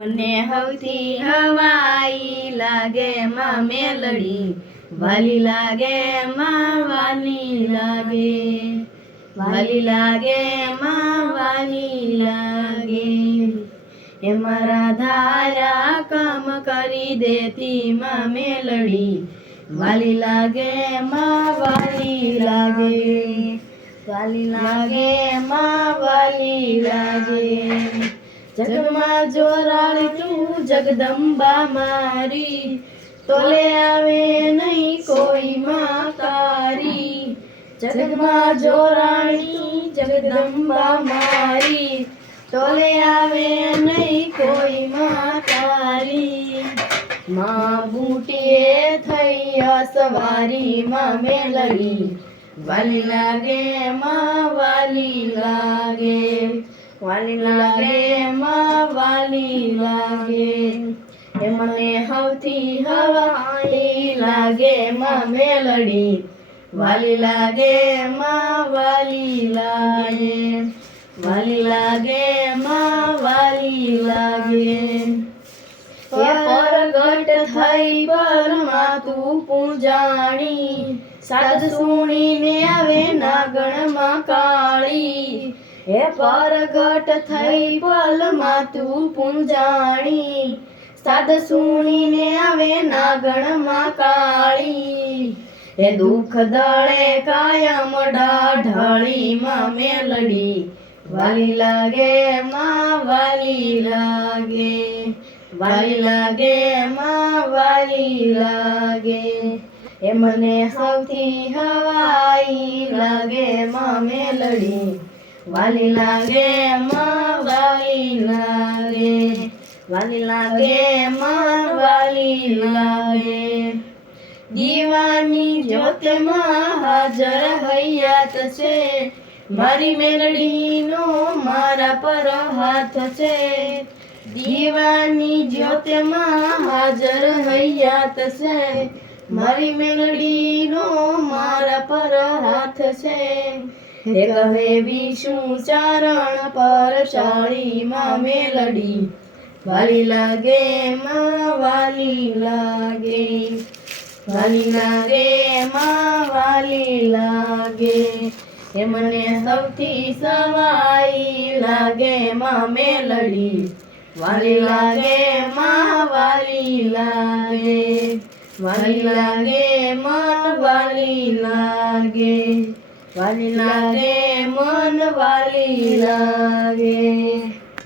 મને હવથી હવાઈ લાગે માં મેલડી, વાલી લાગે માં વાલી લાગે, વાલી લાગે માં વાલી લાગે. એ મારા ધારા કામ કરી દેતી માં મેલડી, વાલી લાગે માં વાલી લાગે, વાલી લાગે માં વાલી લાગે. જગમાં જોરાળી તું જગદંબા મારી, તોલે આવે નહીં કોઈ માં તારી. જગમાં જોરાળી જગદંબા મારી, તોલે આવે નહીં કોઈ માં તારી. માં બુટીએ થઈ અસવારી માં મેલડી, વાલી લાગે માં વાલી લાગે, વાલી લાગે માં વાલી લાગે. એ મને હવથી હવાઈ લાગે માં મેલડી, વાલી લાગે માં વાલી લાગે, વાલી લાગે માં વાલી લાગે. એ પરગટ થઈ પરમાં તું પૂજાણી, સાદ સુણીને આવે નાગણમાં કાળી. હે પરગટ થઈ પલમાં તું પૂંજાણી, સાદ સુણીને આવે નાગણમાં કાળી. હે દુઃખ દળે કાયમ ઢાઢળી માં મેલડી, વાલી લાગે માં વાલી લાગે, વાલી લાગે માં વાલી લાગે. એ મને સૌથી હવાઈ લાગે માં મેલડી, વાલી લાગે માં વાલી લાગે, વાલી લાગે માં વાલી લાગે. દીવાની જ્યોતમાં હાજર હૈયાત છે, મારી મેલડીનો મારા પર હાથ છે. દીવાની જ્યોતમાં હાજર હૈયાત છે, મારી મેલડીનો મારા પર હાથ છે. હે કહે વિષ્ણુ ચરણ પર ચાળી માં મેલડી, વાલી લાગે માં વાલી લાગે, વાલી લાગે માં વાલી લાગે. એ મને સૌથી સવાઈ લાગે માં મેલડી, વાલી લાગે માં વાલી લાગે, વાલી લાગે મન વાલી લાગે, વાલી લાગે મન વાલી લાગે.